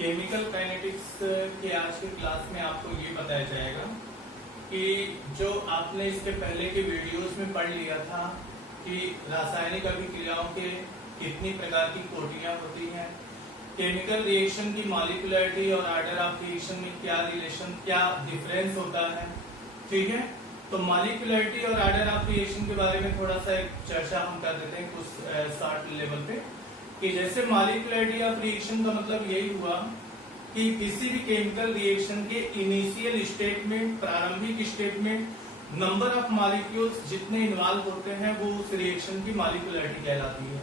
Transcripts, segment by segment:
Chemical kinetics के आज की क्लास में आपको ये बताया जाएगा कि जो आपने इसके पहले के वीडियोस में पढ़ लिया था कि रासायनिक अभिक्रियाओं के कितनी प्रकार की कोटियां होती हैं, केमिकल रिएक्शन की मॉलिक्यूलरिटी और ऑर्डर ऑफ रिएक्शन में क्या रिलेशन, क्या डिफरेंस होता है। ठीक है, तो मॉलिक्यूलरिटी और ऑर्डर ऑफ रिएक्शन के बारे में थोड़ा सा एक चर्चा हम कर देते हैं कुछ शॉर्ट लेवल पे कि जैसे मॉलिक्यूलरिटी ऑफ रिएक्शन का मतलब यही हुआ कि किसी भी केमिकल रिएक्शन के इनिशियल स्टेट में, प्रारंभिक स्टेट में नंबर ऑफ मॉलिक्यूल्स जितने इन्वॉल्व होते हैं वो उस रिएक्शन की मॉलिक्यूलरिटी कहलाती है।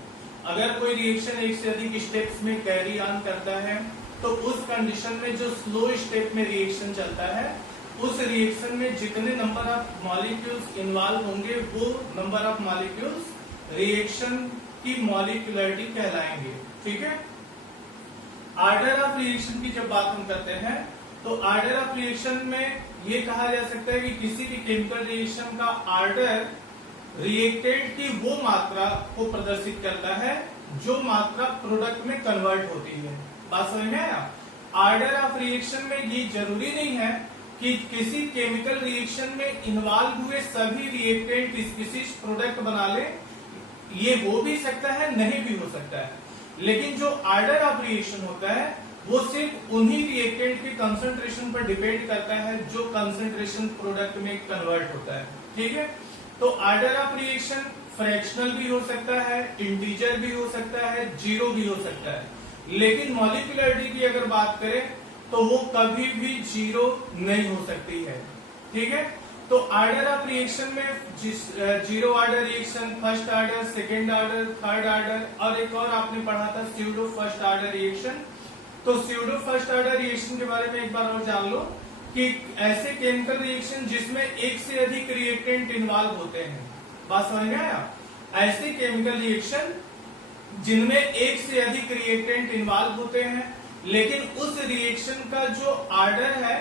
अगर कोई रिएक्शन एक से अधिक स्टेप्स में कैरी ऑन करता है तो उस कंडीशन में जो स्लो स्टेप में रिएक्शन चलता है उस रिएक्शन में जितने नंबर ऑफ मॉलिक्यूल्स इन्वॉल्व होंगे वो नंबर ऑफ मॉलिक्यूल्स रिएक्शन की मॉलिक्यूलरिटी कहलाएंगे। ठीक है, ऑर्डर ऑफ रिएक्शन की जब बात हम करते हैं तो ऑर्डर ऑफ रिएक्शन में ये कहा जा सकता है कि किसी भी केमिकल रिएक्शन का ऑर्डर रिएक्टेंट की वो मात्रा को प्रदर्शित करता है जो मात्रा प्रोडक्ट में कन्वर्ट होती है। बात समझ में आया? ऑर्डर ऑफ रिएक्शन में ये जरूरी नहीं है कि किसी केमिकल रिएक्शन में इन्वॉल्व हुए सभी रिएक्टेंट विशिष्ट प्रोडक्ट बना ले, ये हो भी सकता है, नहीं भी हो सकता है। लेकिन जो ऑर्डर ऑफ रिएक्शन होता है वो सिर्फ उन्हीं रिएक्टेंट के कंसंट्रेशन पर डिपेंड करता है जो कंसंट्रेशन प्रोडक्ट में कन्वर्ट होता है। ठीक है, तो ऑर्डर ऑफ रिएक्शन फ्रैक्शनल भी हो सकता है, इंटीजर भी हो सकता है, जीरो भी हो सकता है। लेकिन मॉलिक्यूलरिटी की अगर बात करें तो वो कभी भी जीरो नहीं हो सकती है। ठीक है, तो ऑर्डर ऑफ रिएक्शन में zero order reaction, first order, second order, third order और एक और आपने पढ़ा था स्यूडो फर्स्ट ऑर्डर रिएक्शन। तो स्यूडो फर्स्ट ऑर्डर रिएक्शन के बारे में एक बार और जान लो कि ऐसे केमिकल रिएक्शन जिसमें एक से अधिक रिएक्टेंट इन्वॉल्व होते हैं। बात समझ में आया? ऐसे केमिकल रिएक्शन जिनमें एक से अधिक रिएक्टेंट इन्वॉल्व होते हैं लेकिन उस रिएक्शन का जो ऑर्डर है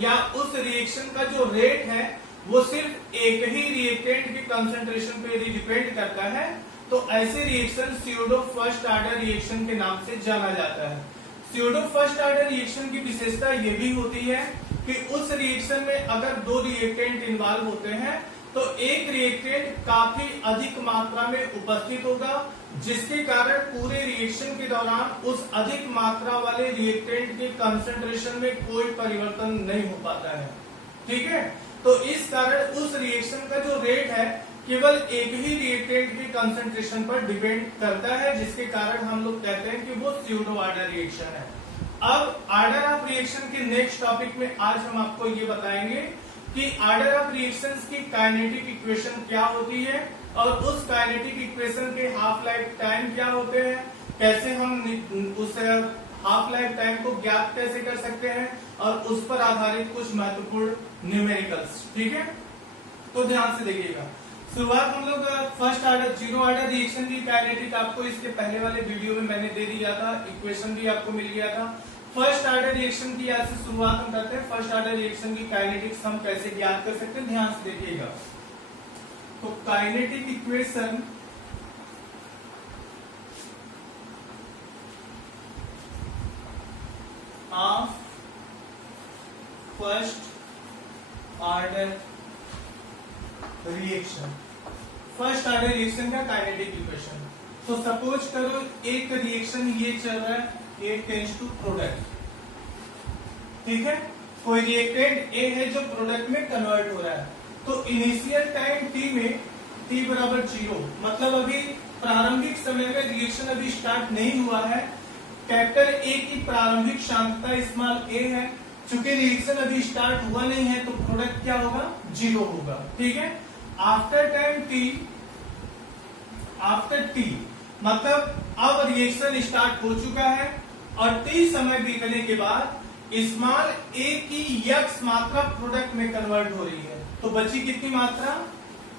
या उस रिएक्शन का जो रेट है वो सिर्फ एक ही रिएक्टेंट के कंसंट्रेशन पे डिपेंड करता है, तो ऐसे reaction pseudo first order reaction के नाम से जाना जाता है। स्यूडो फर्स्ट ऑर्डर रिएक्शन की विशेषता ये भी होती है कि उस रिएक्शन में अगर दो रिएक्टेंट इन्वॉल्व होते हैं तो एक रिएक्टेंट काफी अधिक मात्रा में उपस्थित होगा जिसके कारण पूरे रिएक्शन के दौरान उस अधिक मात्रा वाले रिएक्टेंट के कंसंट्रेशन में कोई परिवर्तन नहीं हो पाता है। ठीक है, तो इस कारण उस रिएक्शन का जो रेट है केवल एक ही रिएक्टेंट के कंसंट्रेशन पर डिपेंड करता है, जिसके कारण हम लोग कहते हैं कि वो स्यूडो ऑर्डर रिएक्शन है। अब ऑर्डर ऑफ रिएक्शन के नेक्स्ट टॉपिक में आज हम आपको ये बताएंगे कि ऑर्डर ऑफ रिएक्शंस की काइनेटिक इक्वेशन क्या होती है और उस काइनेटिक इक्वेशन के हाफ लाइफ टाइम क्या होते हैं, कैसे हम उस हाफ लाइफ टाइम को ज्ञात कैसे कर सकते हैं और उस पर आधारित कुछ महत्वपूर्ण न्यूमेरिकल्स। ठीक है, तो ध्यान से देखिएगा। शुरुआत हम लोग first order zero order reaction की काइनेटिक आपको इसके पहले वाले वीडियो में मैंने दे दिया था, इक्वेशन भी आपको मिल गया था। फर्स्ट ऑर्डर रिएक्शन की आज से शुरुआत हम करते हैं। फर्स्ट ऑर्डर रिएक्शन की काइनेटिक्स हम कैसे ज्ञात कर सकते हैं, ध्यान से देखिएगा। तो kinetic equation of first order reaction, first order reaction का काइनेटिक इक्वेशन। तो सपोज करो एक रिएक्शन ये चल रहा है, A टेंड्स टू प्रोडक्ट। ठीक है, कोई रिएक्टेंट A है जो प्रोडक्ट में कन्वर्ट हो रहा है। तो इनिशियल टाइम t में t बराबर 0, मतलब अभी प्रारंभिक समय में रिएक्शन अभी स्टार्ट नहीं हुआ है। कैपिटल A की प्रारंभिक सांद्रता स्मॉल a है। चूंकि रिएक्शन अभी स्टार्ट हुआ नहीं है तो प्रोडक्ट क्या होगा, 0 होगा। ठीक है, after time t, after t मतलब अब रिएक्शन स्टार्ट हो चुका है और t समय बीतने के बाद स्मॉल a की x मात्रा प्रोडक्ट में कन्वर्ट हो रही है। तो बची कितनी मात्रा,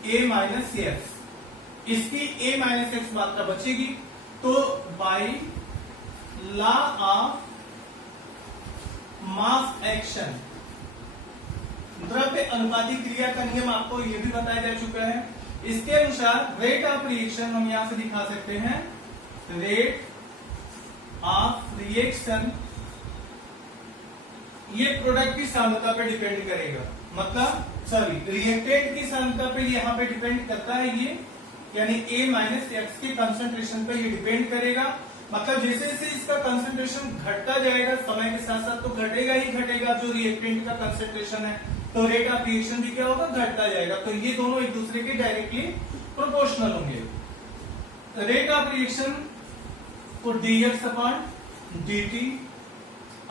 a माइनस x। इसकी a माइनस x मात्रा बचेगी। तो by law of mass action, द्रव्य अनुपाती क्रिया का नियम आपको ये भी बताया जा चुका है। इसके अनुसार रेट ऑफ रिएक्शन हम यहां से दिखा सकते हैं, रेट ऑफ रिएक्शन ये प्रोडक्ट की सांद्रता पे डिपेंड करेगा, मतलब सॉरी रिएक्टेंट की सांद्रता पे यहाँ पे डिपेंड करता है ये, यानी A माइनस एक्स की कंसंट्रेशन पे ये डिपेंड करेगा। मतलब जैसे जैसे इसका कंसंट्रेशन घटता जाएगा समय के साथ साथ तो घटेगा ही घटेगा जो रिएक्टेंट का कंसंट्रेशन है, तो रेट ऑफ रिएक्शन भी क्या होगा, घटता जाएगा। तो ये दोनों एक दूसरे के डायरेक्टली प्रोपोर्शनल होंगे। रेट ऑफ रिएक्शन को dx अपॉन dt,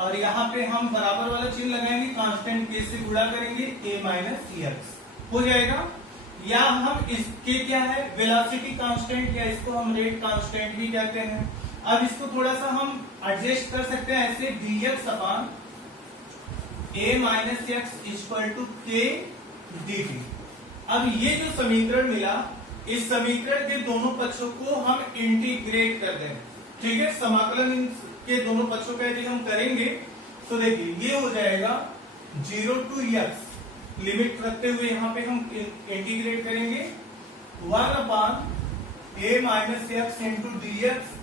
और यहाँ पे हम बराबर वाला चिन्ह लगाएंगे, कांस्टेंट k से गुणा करेंगे a माइनस एक्स हो जाएगा। या हम इसके क्या है वेलोसिटी कांस्टेंट, या इसको हम रेट कांस्टेंट भी कहते हैं। अब इसको थोड़ा सा हम एडजस्ट कर सकते हैं ऐसे, dx upon a minus X equal to k dt। अब ये जो समीकरण मिला, इस समीकरण के दोनों पक्षों को हम इंटीग्रेट कर दें, ठीक है। समाकलन के दोनों पक्षों का यदि हम करेंगे तो देखिए ये हो जाएगा 0 टू x, लिमिट रखते हुए यहाँ पे हम इंटीग्रेट करेंगे 1 upon a minus X into D X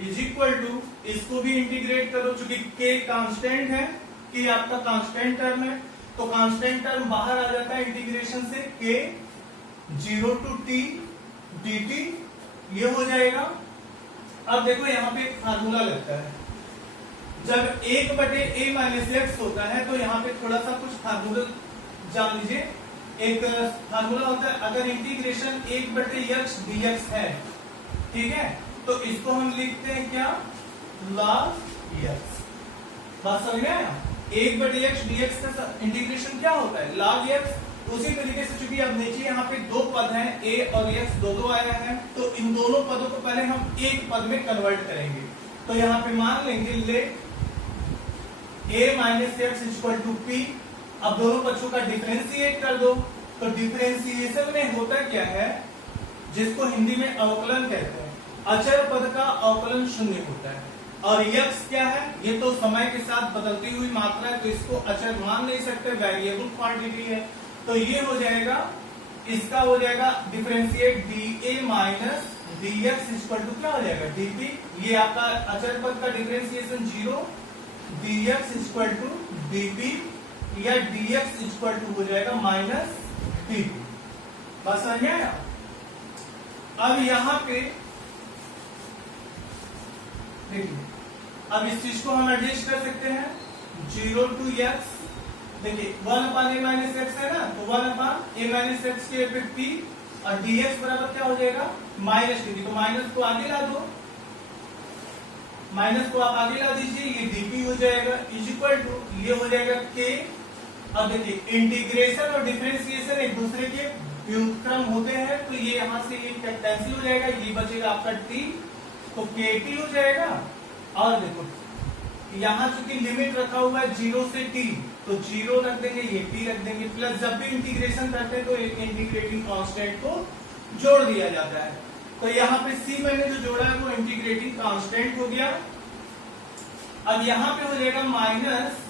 is equal to, इसको भी इंटीग्रेट करो चूंकि k कांस्टेंट है, k आपका कांस्टेंट टर्म है, तो कांस्टेंट टर्म बाहर आ जाता है इंटीग्रेशन से, k 0 टू t dt ये हो जाएगा। अब देखो यहाँ पे एक फार्मूला लगता है, जब 1/a माइनस एक्स होता है तो यहाँ पे थोड़ा सा कुछ फार्मूला जान लीजिए। एक फार्मूला होता है, अगर इंटीग्रेशन 1/x dx है, ठीक है, तो इसको हम लिखते हैं क्या, log x। बात समझ में आया? 1/x dx का इंटीग्रेशन क्या होता है, log x। उसी तरीके से चूंकि अब नीचे यहाँ पे दो पद हैं, a और x दो आया है, तो इन दोनों पदों को पहले हम एक पद में कन्वर्ट करेंगे। तो यहाँ पे मान लेंगे let a minus X equal to p। अब दोनों पक्षों का डिफरेंशिएट कर दो, तो डिफरेंशिएशन में होता क्या है, जिसको हिंदी में अवकलन कहते हैं, अचर पद का अवकलन शून्य होता है। और x क्या है, ये तो समय के साथ बदलती हुई मात्रा है, तो इसको अचर मान नहीं सकते, वेरिएबल क्वांटिटी है। तो ये हो जाएगा, इसका हो जाएगा differentiate dA minus dx equal to क्या हो जाएगा, dp। ये आपका अचर पद का differentiation 0, dx equal to dp, या dx इक्वल टू हो जाएगा माइनस dp। बस समझ में आया? अब यहाँ पे देखिए, अब इस चीज को हम एडजस्ट कर सकते हैं, 0 टू x, देखिए 1 अपान a माइनस एक्स है ना, तो 1 अपान a माइनस एक्स के इफेक्ट p, और dx बराबर क्या हो जाएगा, माइनस dp। तो माइनस को आगे ला दो, माइनस को आप आगे ला दीजिए, ये dp हो जाएगा इज इक्वल टू, ये हो जाएगा k। अब देखिए इंटीग्रेशन और डिफरेंशिएशन एक दूसरे के व्युत्क्रम होते हैं, तो ये यहाँ से ये कैंसिल हो जाएगा, ये बचेगा आपका t, तो kt हो जाएगा। और देखो यहाँ चूंकि लिमिट रखा हुआ है 0 से t, तो 0 रख देंगे, ये t रख देंगे, प्लस जब भी इंटीग्रेशन करते हैं तो एक इंटीग्रेटिंग कांस्टेंट को जोड़ दिया जाता है। तो यहाँ पे c मैंने जो जोड़ा है वो इंटीग्रेटिंग कांस्टेंट हो गया। अब यहाँ पे हो जाएगा माइनस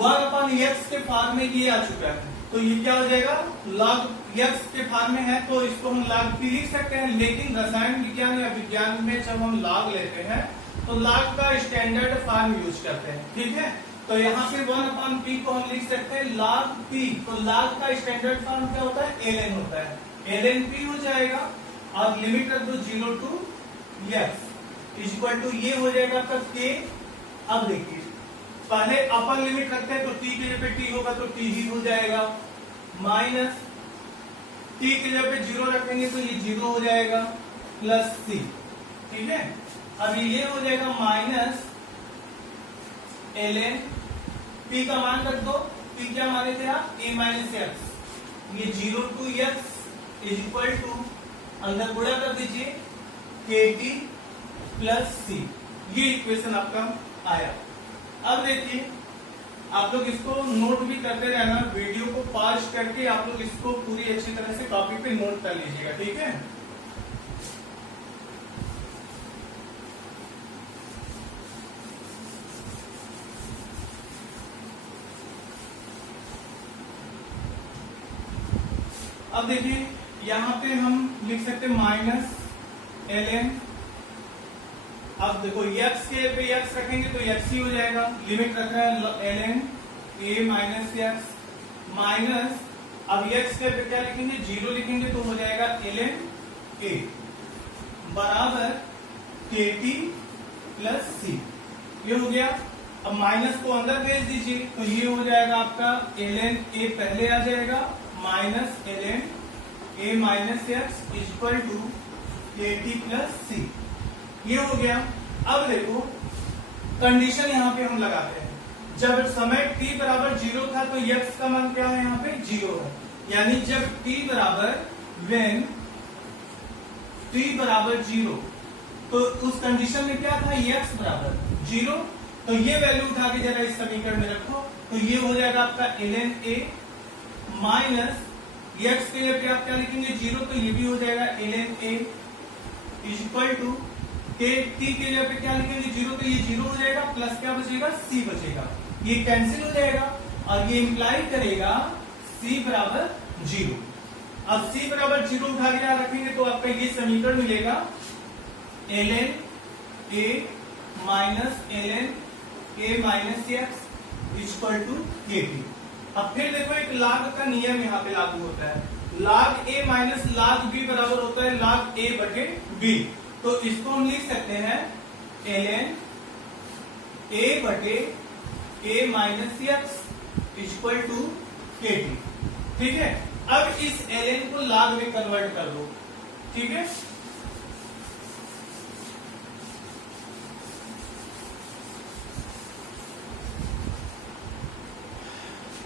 1 अपॉन x के फॉर्म में ये आ चुका है, तो ये क्या हो जाएगा, log x के फॉर्म में है, तो इसको हम log p लिख सकते हैं। लेकिन रसायन विज्ञान या विज्ञान में जब हम log लेते हैं तो log का स्टैंडर्ड फॉर्म यूज करते हैं, ठीक है। तो यहाँ पे 1 अपॉन p को हम लिख सकते हैं log p, तो log का स्टैंडर्ड फॉर्म क्या होता है, ln होता है, ln p हो जाएगा। और लिमिट रख दो 0 टू x इक्वल टू, ये हो जाएगा आपका k। अब देखिए पहले अपर लिमिट रखते हैं, तो t की जगह पे t होगा तो t ही हो जाएगा, माइनस t की जगह पे 0 रखेंगे तो ये 0 हो जाएगा, प्लस c, ठीक है। अब ये हो जाएगा माइनस ln p का मान रख दो, p क्या माने थे आप, a माइनस एक्स, ये 0 to x is equal to, अंदर गुणा कर दीजिए kt प्लस c, ये इक्वेशन आपका आया। अब देखिए आप लोग इसको नोट भी करते रहना, वीडियो को पॉज करके आप लोग इसको पूरी अच्छी तरह से कॉपी पे नोट कर लीजिएगा, ठीक है। अब देखिए यहाँ पे हम लिख सकते हैं माइनस ln अब देखो x के पे x रखेंगे तो x ही हो जाएगा, लिमिट रख रहे हैं ln a minus x minus, अब x के पे क्या लिखेंगे, 0 लिखेंगे तो हो जाएगा ln a बराबर kt प्लस c, ये हो गया। अब माइनस को अंदर भेज दीजिए तो ये हो जाएगा आपका ln a पहले आ जाएगा minus ln a minus x equal to kt plus c, ये हो गया। अब देखो कंडीशन यहाँ पे हम लगाते हैं, जब समय t बराबर 0 था तो x का मान क्या है, यहाँ पे 0 है, यानी जब t बराबर when t बराबर 0 तो उस कंडीशन में क्या था, x बराबर 0, तो ये वैल्यू उठा के जरा इस समीकरण में रखो तो ये हो जाएगा आपका ln a माइनस x के लिए आप क्या लिखेंगे 0, तो ये भी हो जाएगा ln a इक्वल टू के t के लिए पे क्या लिखेंगे 0, तो ये 0 हो जाएगा प्लस क्या बचेगा, c बचेगा, ये कैंसिल हो जाएगा और ये इंप्लाई करेगा c बराबर 0। अब c बराबर 0 उठा के यहाँ रखेंगे तो आपका ये समीकरण मिलेगा ln a minus ln a minus x equal to kt। अब फिर देखो एक log का नियम यहाँ पे लागू होता है, log a minus log b बराबर होता है log a बटे b, तो इसको हम लिख सकते हैं ln a बटे a minus x equal to kt, ठीक है। अब इस ln को log में कन्वर्ट कर दो, ठीक है।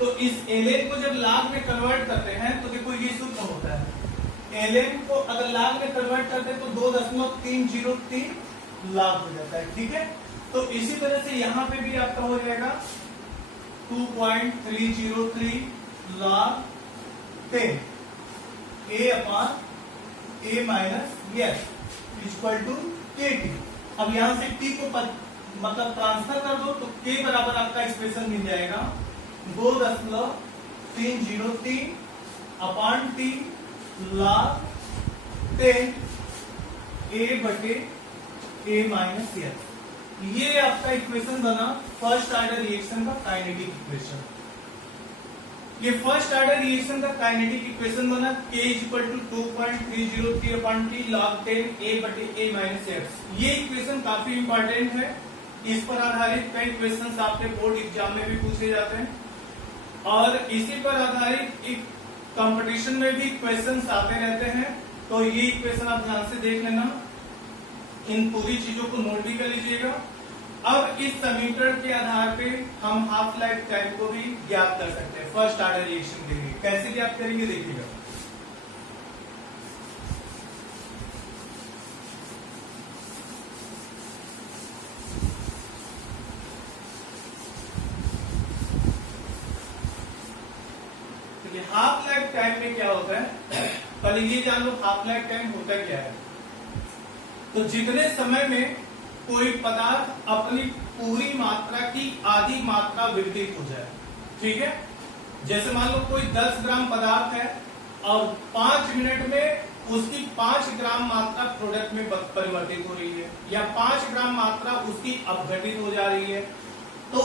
तो इस ln को जब log में कन्वर्ट करते हैं तो देखो ये सूत्र होता है, ln को अगर log में कन्वर्ट करते हैं तो 2.303 log हो जाता है, ठीक है। तो इसी तरह से यहाँ पे भी आपका हो जाएगा 2.303 log 10 a upon a minus x equal to kt। अब यहाँ से t को मतलब ट्रांसफर कर दो तो k बराबर आपका एक्सप्रेशन मिल जाएगा 2.303 अपॉन t log 10 a बटे a माइनस x, ये आपका इक्वेशन बना फर्स्ट ऑर्डर रिएक्शन का काइनेटिक इक्वेशन। ये फर्स्ट ऑर्डर रिएक्शन का काइनेटिक इक्वेशन बना k equal to 2.303 upon t log 10 a बटे a माइनस x। ये इक्वेशन काफी इंपॉर्टेंट है, इस पर आधारित कई क्वेश्चंस आपके बोर्ड एग्जाम में भी पूछे जाते हैं और इसी पर आधारित एक कंपटीशन में भी क्वेश्चंस आते रहते हैं। तो ये इक्वेशन आप ध्यान से देख लेना, इन पूरी चीजों को नोट भी कर लीजिएगा। अब इस समीकरण के आधार पे हम हाफ लाइफ टाइम को भी ज्ञात कर सकते हैं फर्स्ट ऑर्डर रिएक्शन के लिए। कैसे ज्ञात करेंगे देखिएगा। हाफ लाइफ टाइम में क्या होता है, पहले ये जान लो हाफ लाइफ टाइम होता क्या है। तो जितने समय में कोई पदार्थ अपनी पूरी मात्रा की आधी मात्रा विघटित हो जाए, ठीक है। जैसे मान लो कोई 10 ग्राम पदार्थ है और 5 मिनट में उसकी 5 ग्राम मात्रा प्रोडक्ट में परिवर्तित हो रही है या 5 ग्राम मात्रा उसकी अपघटित हो जा रही है, तो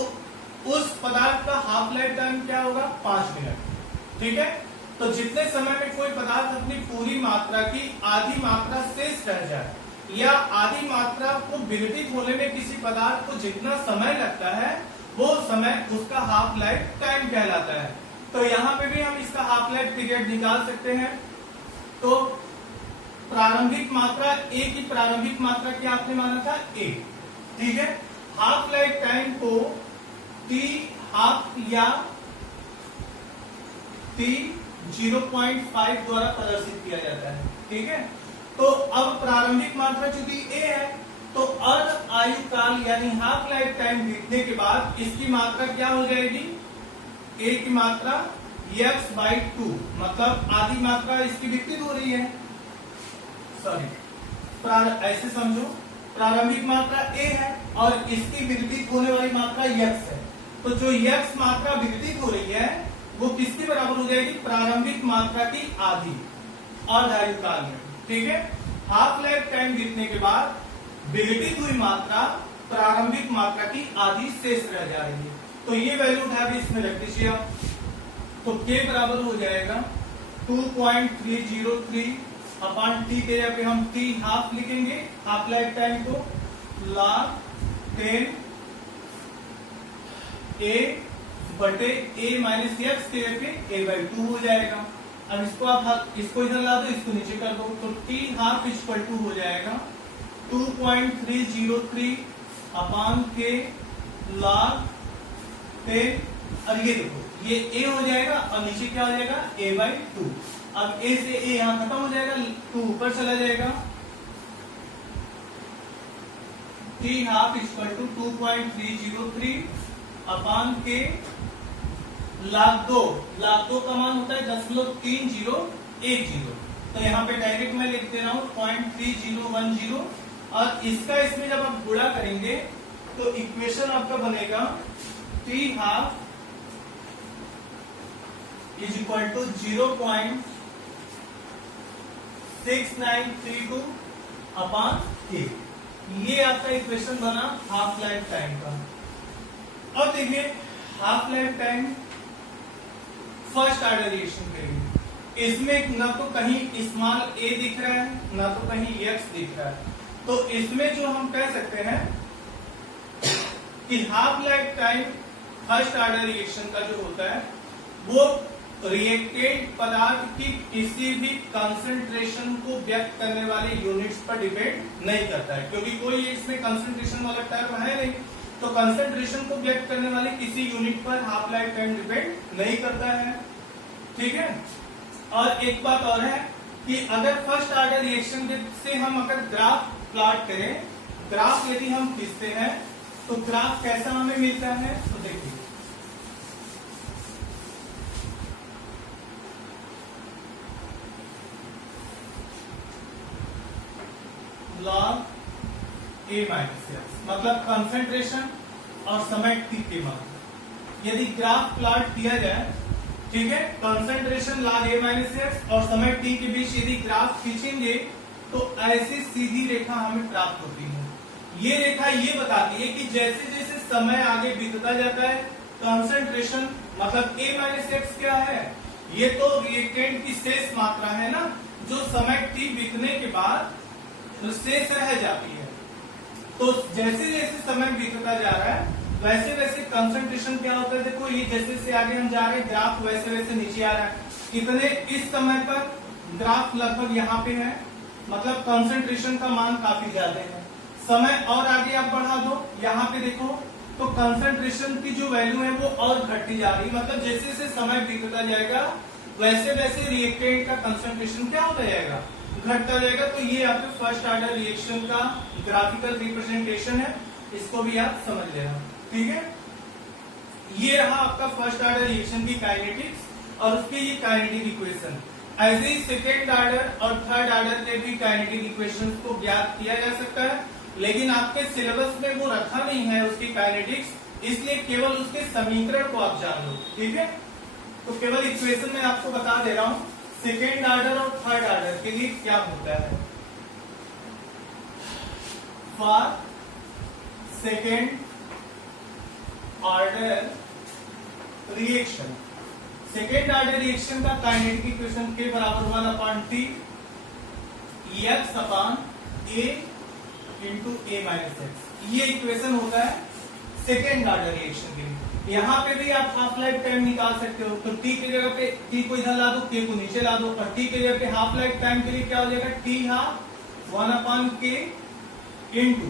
उस पदार्थ का हाफ लाइफ टाइम क्या होगा, 5 मिनट, ठीक है। तो जितने समय में कोई पदार्थ अपनी पूरी मात्रा की आधी मात्रा शेष रह जाए या आधी मात्रा को विघटित होने में किसी पदार्थ को जितना समय लगता है वो समय उसका हाफ लाइफ टाइम कहलाता है। तो यहाँ पे भी हम इसका हाफ लाइफ पीरियड निकाल सकते हैं। तो प्रारंभिक मात्रा A की प्रारंभिक मात्रा क्या आपने माना था, A, ठीक है। हाफ लाइफ टाइम को T हाफ या T 0.5 द्वारा प्रदर्शित किया जाता है, ठीक है। तो अब प्रारंभिक मात्रा चूंकि A है तो अर्ध आयु काल यानी हाफ लाइफ टाइम बीतने के बाद इसकी मात्रा क्या हो जाएगी, A की मात्रा x/2, मतलब आधी मात्रा इसकी विघटित हो रही है, सॉरी ऐसे समझो, प्रारंभिक मात्रा A है और इसकी विघटित होने वाली मात्रा x है। तो जो x मात्रा विघटित हो रही है वो किसके बराबर हो जाएगी, प्रारंभिक मात्रा की आधी अर्ध आयु काल में, ठीक है। हाफ लाइफ टाइम बीतने के बाद विघटित हुई मात्रा प्रारंभिक मात्रा की आधी शेष रह जाएगी। तो ये वैल्यू उठा भी इसमें रख दीजिए आप। तो k बराबर हो जाएगा 2.303 अपॉन टी के जगह पे हम t हाफ लिखेंगे, हाफ लाइफ टाइम को log 10 a बटे a माइनस एक्स के जगह पे a/2 हो जाएगा। अब इसको आप इसको इधर ला दो, इसको नीचे कर दो, तो t हाफ इक्वल टू हो जाएगा 2.303 अपॉन के log 10। अब ये देखो ये a हो जाएगा और नीचे क्या हो जाएगा a/2। अब a से a यहां खत्म हो जाएगा, 2 ऊपर चला जाएगा। t half equal to 2.303 upon K log 2 का मान होता है 0.3010। तो यहाँ पे डायरेक्ट मैं लिख दे रहा हूं 0.3010 और इसका इसमें जब आप गुणा करेंगे तो इक्वेशन आपका बनेगा t half is equal to 0.6932 upon k। ये आपका इक्वेशन बना हाफ लाइफ टाइम का। अब देखिए half life time first order reaction के लिए इसमें ना तो कहीं स्मॉल a दिख रहा है ना तो कहीं x दिख रहा है। तो इसमें जो हम कह सकते हैं कि half life time first order reaction का जो होता है वो रिएक्टेंट पदार्थ की किसी भी कंसंट्रेशन को व्यक्त करने वाले यूनिट्स पर डिपेंड नहीं करता है, क्योंकि कोई इसमें कंसंट्रेशन वाला टर्म है नहीं। तो कंसंट्रेशन को व्यक्त करने वाले किसी यूनिट पर हाफ लाइफ टाइम डिपेंड नहीं करता है। ठीक है। और एक बात और है कि अगर फर्स्ट ऑर्डर रिएक्शन से हम अगर ग्राफ प्लॉट करें, ग्राफ यदि हम खींचते हैं तो ग्राफ कैसा हमें मिलता है, तो देखिए log a माइनस एक्स मतलब कंसंट्रेशन और समय t के मान यदि ग्राफ प्लॉट किया जाए, ठीक है, concentration log a minus x और समय t के बीच यदि ग्राफ खींचेंगे तो ऐसी सीधी रेखा हमें प्राप्त होती है। ये रेखा ये बताती है कि जैसे जैसे समय आगे बीतता जाता है कंसंट्रेशन मतलब a माइनस एक्स क्या है, ये तो रिएक्टेंट की शेष मात्रा है ना, जो समय t बीतने के बाद शेष रह जाती है। तो जैसे जैसे समय बीतता जा रहा है वैसे वैसे कंसंट्रेशन क्या होता है, देखो ये जैसे जैसे आगे हम जा रहे हैं ग्राफ वैसे वैसे नीचे आ रहा है। कितने इस समय पर ग्राफ लगभग यहाँ पे है, मतलब कंसंट्रेशन का मान काफी ज्यादा है। समय और आगे आप बढ़ा दो, यहाँ पे देखो तो कंसंट्रेशन की जो वैल्यू है वो और घटती जा रही है, मतलब जैसे जैसे समय बीतता जाएगा वैसे वैसे रिएक्टेंट का कंसंट्रेशन क्या होता जाएगा, घटता जाएगा। तो ये आपके फर्स्ट ऑर्डर रिएक्शन का ग्राफिकल रिप्रेजेंटेशन है, इसको भी आप समझ लेना। ठीक है, ये रहा आपका फर्स्ट ऑर्डर रिएक्शन की काइनेटिक्स और उसके ये काइनेटिक इक्वेशन। ऐसे ही सेकेंड ऑर्डर और थर्ड ऑर्डर के भी काइनेटिक इक्वेशन को ज्ञात किया जा सकता है, लेकिन आपके सिलेबस में वो रखा नहीं है उसकी काइनेटिक्स, इसलिए केवल उसके समीकरण को आप जान लो। ठीक है, तो केवल इक्वेशन में आपको बता दे रहा हूं सेकेंड ऑर्डर और थर्ड ऑर्डर के लिए क्या होता है। For second order reaction, second order reaction का काइनेटिक इक्वेशन के बराबर 1/t x upon a into a minus X, ये इक्वेशन होता है सेकेंड ऑर्डर रिएक्शन के लिए। यहाँ पे भी आप हाफ लाइफ टाइम निकाल सकते हो, तो t की जगह पे t को इधर ला दो, k को नीचे ला दो, और t की जगह पे हाफ लाइफ टाइम के लिए क्या हो जाएगा t हाफ 1/k इंटू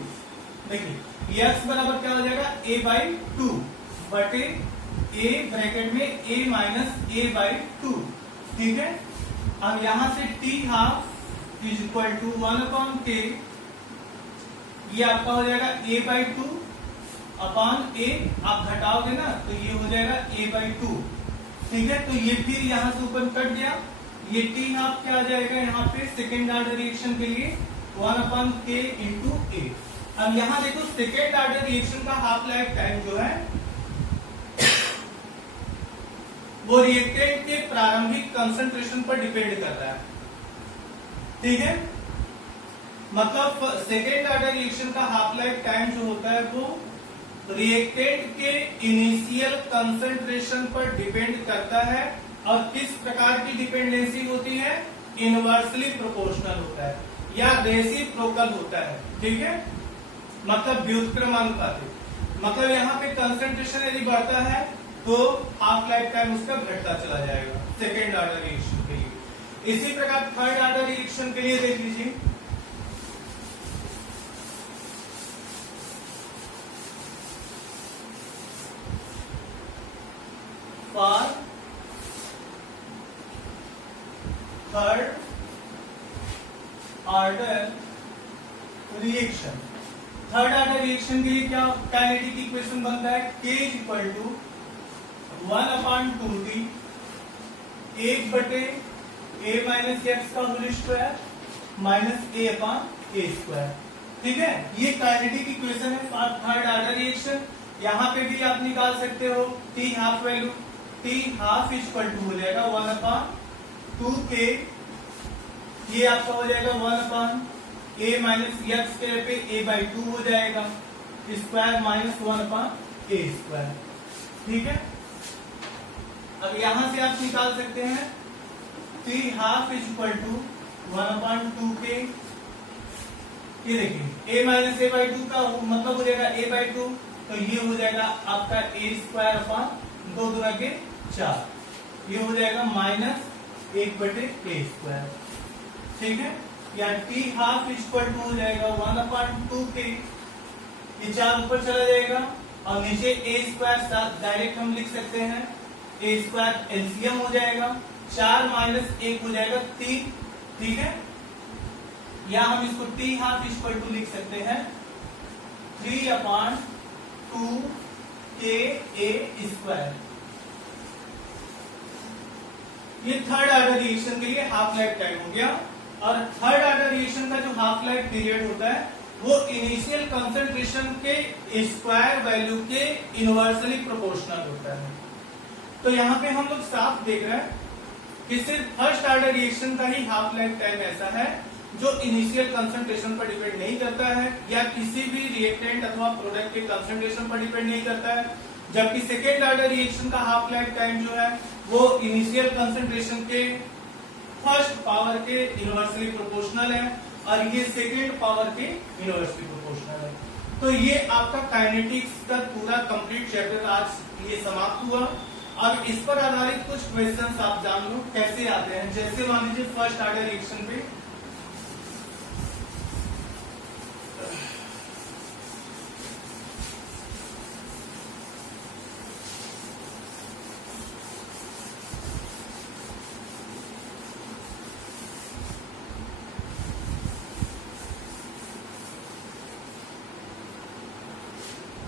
देखिए x बराबर क्या हो जाएगा a/2 बटे a ब्रैकेट में a माइनस a/2। ठीक है, अब यहां से t half is equal to 1/k, ये आपका हो जाएगा a/2 अपॉन a, आप घटाओगे ना तो ये हो जाएगा a/2। ठीक है, तो ये फिर यहां से ऊपर कट गया, ये t हाफ क्या आ जाएगा यहाँ पे सेकेंड ऑर्डर रिएक्शन के लिए 1/k इंटू a। अब यहाँ देखो सेकेंड ऑर्डर रिएक्शन का हाफ लाइफ टाइम जो है वो रिएक्टेंट के प्रारंभिक कंसंट्रेशन पर डिपेंड करता है। ठीक है, मतलब सेकेंड ऑर्डर रिएक्शन का हाफ लाइफ टाइम जो होता है वो रिएक्टेंट के इनिशियल कंसंट्रेशन पर डिपेंड करता है। और किस प्रकार की डिपेंडेंसी होती है? इनवर्सली प्रोपोर्शनल होता है या रेसिप्रोकल होता है। ठीक है, मतलब व्युत्क्रमानुपातिक। मतलब यहाँ पे कंसंट्रेशन यदि बढ़ता है तो हाफ लाइफ टाइम उसका घटता चला जाएगा सेकेंड ऑर्डर रिएक्शन के लिए। इसी प्रकार थर्ड ऑर्डर रिएक्शन के लिए देख लीजिए। For third order reaction, third order reaction के लिए क्या काइनेटिक इक्वेशन बनता है? K is equal to 1/2T 1/a minus X का whole square minus a/a square. ठीक है, ये काइनेटिक इक्वेशन है फॉर थर्ड ऑर्डर रिएक्शन। यहाँ पे भी आप निकाल सकते हो T half value, T half equal to हो जाएगा 1/2K, ये आपका हो जाएगा 1/a माइनस एक्स के पे a/2 हो जाएगा स्क्वायर माइनस 1/a स्क्वायर। ठीक है, अब यहां से आप निकाल सकते हैं T half equal to 1/2K। ये देखिए a माइनस a/2 का मतलब हो जाएगा a/2, तो ये हो जाएगा आपका a स्क्वायर अपॉन 2 गुना के 4, ये हो जाएगा माइनस 1/a स्क्वायर। ठीक है, या T हाफ इक्वल टू हो जाएगा 1/2K, ये 4 ऊपर चला जाएगा और नीचे a स्क्वायर साथ डायरेक्ट हम लिख सकते हैं, a स्क्वायर एलसीएम हो जाएगा, 4 माइनस 1 हो जाएगा 3। ठीक है, या हम इसको T हाफ इक्वल टू लिख सकते हैं 3/2KA स्क्वायर। ये थर्ड ऑर्डर रिएक्शन के लिए हाफ लाइफ टाइम हो गया। और थर्ड ऑर्डर रिएक्शन का जो हाफ लाइफ पीरियड होता है वो इनिशियल कंसंट्रेशन के स्क्वायर वैल्यू के इनवर्सली प्रोपोर्शनल होता है। तो यहाँ पे हम लोग साफ देख रहे हैं कि सिर्फ फर्स्ट ऑर्डर रिएक्शन का ही हाफ लाइफ टाइम ऐसा है जो इनिशियल कंसंट्रेशन पर डिपेंड नहीं करता है या किसी भी रिएक्टेंट अथवा प्रोडक्ट के कंसंट्रेशन पर डिपेंड नहीं करता है, जबकि सेकेंड ऑर्डर रिएक्शन का हाफ लाइफ टाइम जो है वो इनिशियल कंसंट्रेशन के फर्स्ट पावर के इनवर्सली प्रोपोर्शनल है और ये सेकेंड पावर के इनवर्सली प्रोपोर्शनल है। तो ये आपका काइनेटिक्स का पूरा कंप्लीट चैप्टर आज ये समाप्त हुआ। अब इस पर आधारित कुछ क्वेश्चंस आप जान लो कैसे आते हैं। जैसे मान लीजिए फर्स्ट ऑर्डर रिएक्शन पे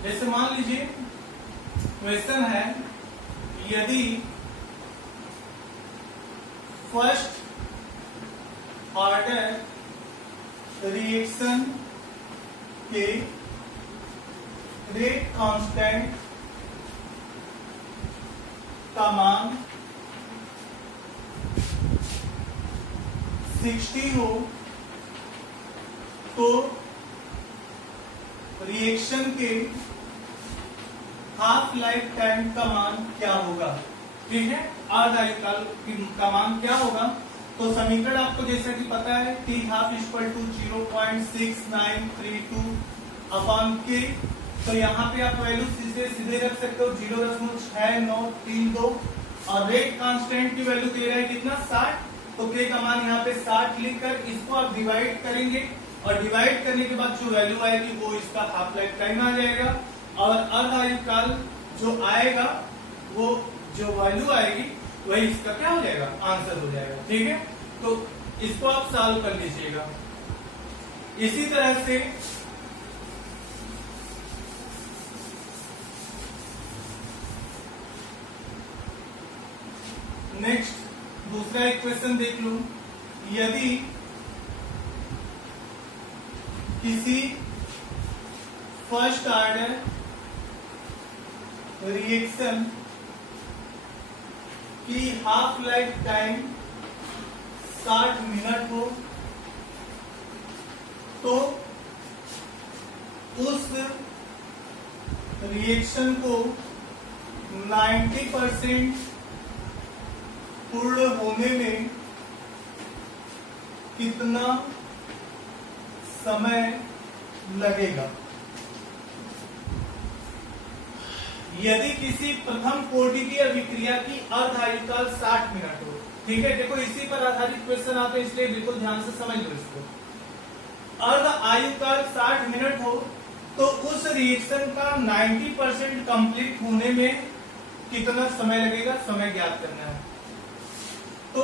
जैसे मान लीजिए क्वेश्चन है, यदि फर्स्ट ऑर्डर रिएक्शन के रेट कांस्टेंट का मान 60 हो तो रिएक्शन के हाफ लाइफ टाइम का मान क्या होगा? ठीक है, अर्धआयुकाल का मान क्या होगा? तो समीकरण आपको जैसा कि पता है T half equal to 0.6932 upon K। तो यहाँ पे आप वैल्यू सीधे रख सकते हो 0.6932 और रेट कांस्टेंट की वैल्यू दे रहा है कितना 60, तो K का मान यहाँ पे 60 लिखकर इसको आप डिवाइड करेंगे और डिवाइड करने के बाद जो वैल्यू आएगी वो इसका हाफ लाइफ टाइम आ जाएगा और अर्धआयुकाल जो आएगा वो जो वैल्यू आएगी वही इसका क्या हो जाएगा, आंसर हो जाएगा। ठीक है, तो इसको आप सॉल्व कर लीजिएगा। इसी तरह से नेक्स्ट दूसरा एक क्वेश्चन देख लो, यदि किसी फर्स्ट ऑर्डर रिएक्शन की हाफ लाइफ टाइम 60 मिनट हो तो उस रिएक्शन को 90% पूर्ण होने में कितना समय लगेगा। यदि किसी प्रथम कोटि की अभिक्रिया की अर्ध आयुकाल 60 मिनट हो, ठीक है, देखो इसी पर आधारित क्वेश्चन आते हैं, इसलिए बिल्कुल ध्यान से समझ लो इसको। अर्ध आयुकाल 60 मिनट हो तो उस रिएक्शन का 90% कंप्लीट होने में कितना समय लगेगा, समय ज्ञात करना है। तो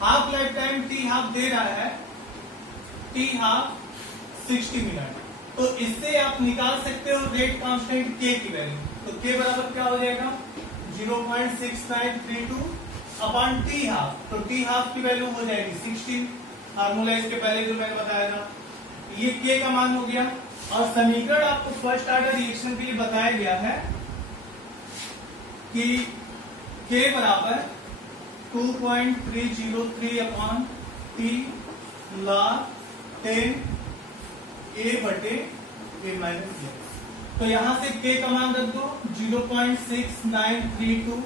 half life time T half दे रहा है, टी हाफ 60 मिनट, तो इससे आप निकाल सकते हो रेट कांस्टेंट के की वैल्यू। तो के बराबर क्या हो जाएगा 0.6932 अपॉन टी हाफ, तो टी हाफ की वैल्यू हो जाएगी 16, फार्मूला इसके पहले जो मैंने बताया था, ये के का मान हो गया। और समीकरण आपको फर्स्ट ऑर्डर रिएक्शन के लिए बताया गया है कि के बराबर 2.303 अपॉन टी log 10 a बटे a माइनस x। तो यहां से k का मान रख दो 0.6932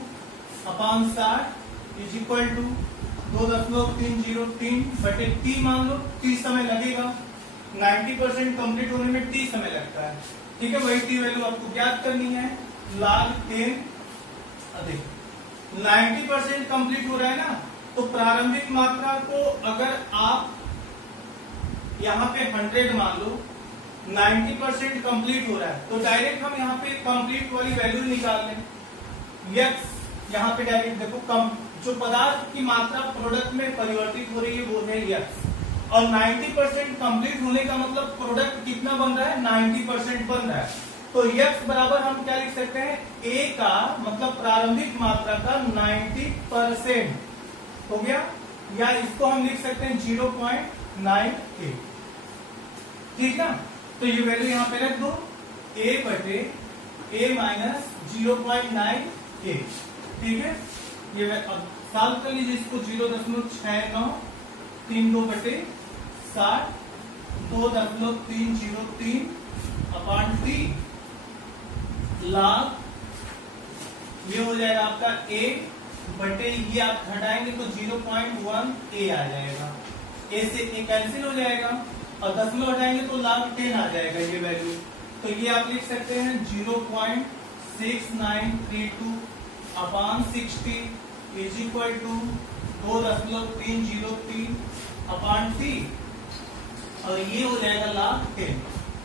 अपॉन 60 इज इक्वल टू 2.303 बटे t मान लो, t समय लगेगा, 90% कंप्लीट होने में t समय लगता है, ठीक है। वही t वैल्यू आपको ज्ञात करनी है, log 10 अधिक 90% कंप्लीट हो रहा है ना, तो प्रारंभिक मात्रा को अगर आप यहाँ पे 100 मान लो, 90% कंप्लीट हो रहा है, तो डायरेक्ट हम यहाँ पे कंप्लीट वाली वैल्यू निकाल लें। x यहाँ पे डायरेक्ट देखो कम जो पदार्थ की मात्रा प्रोडक्ट में परिवर्तित हो रही है वो है x, और 90% कंप्लीट होने का मतलब प्रोडक्ट कितना बन रहा है 90% बन रहा है। तो x बराबर हम क्या लिख सकते हैं, a का मतलब प्रारंभिक मात्रा का 90% हो गया, या इसको हम लिख सकते हैं 0.98, ठीक ना। तो ये वैल्यू यहाँ पे रख दो, a बटे a माइनस 0.98, ठीक है। ये अब सॉल्व कर लीजिए इसको, 0.6932 बटे 60 2.303 अपॉन टी log, ये हो जाएगा आपका a बटे, ये आप घटाएंगे तो 0.1 a आ जाएगा, a से a कैंसिल हो जाएगा, और 10 में हटाएंगे तो log 10 आ जाएगा ये वैल्यू। तो ये आप लिख सकते हैं 0.6932 upon 60 is equal to 2.303 upon T, और ये हो जाएगा log 10।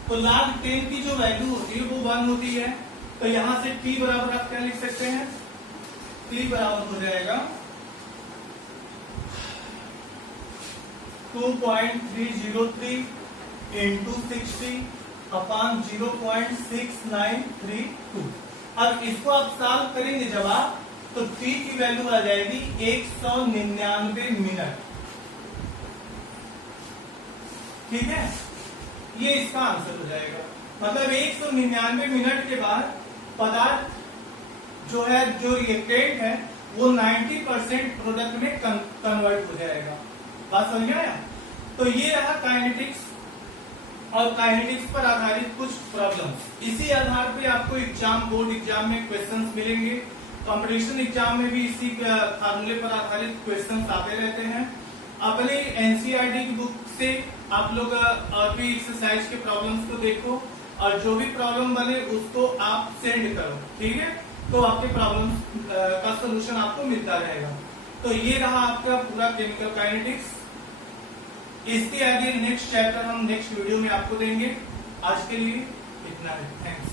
तो log 10 की जो वैल्यू होती है वो 1 होती है, तो यहां से t बराबर आप क्या लिख सकते हैं, t बराबर हो जाएगा 2.303 इंटू 60 अपॉन 0.6932। अब इसको आप सॉल्व करेंगे जब आप, तो t की वैल्यू आ जाएगी 199 मिनट, ठीक है। ये इसका आंसर हो जाएगा, मतलब 199 मिनट के बाद पदार्थ जो है, जो रिएक्टेंट है वो 90% प्रोडक्ट में कन्वर्ट हो जाएगा। बात समझ में आया। तो ये रहा काइनेटिक्स, और काइनेटिक्स पर आधारित कुछ प्रॉब्लम्स। इसी आधार पे आपको एग्जाम, बोर्ड एग्जाम में क्वेश्चंस मिलेंगे, कंपटीशन एग्जाम में भी इसी फार्मूले पर आधारित क्वेश्चंस आते रहते हैं। अपने एनसीईआरटी की बुक से आप लोग और भी एक्सरसाइज के प्रॉब्लम्स को देखो, और जो भी प्रॉब्लम बने उसको आप सेंड करो, ठीक है। तो आपके प्रॉब्लम का सोल्यूशन आपको मिलता रहेगा। तो ये रहा आपका पूरा केमिकल काइनेटिक्स। इसके आगे नेक्स्ट चैप्टर हम नेक्स्ट वीडियो में आपको देंगे। आज के लिए इतना है, थैंक्स।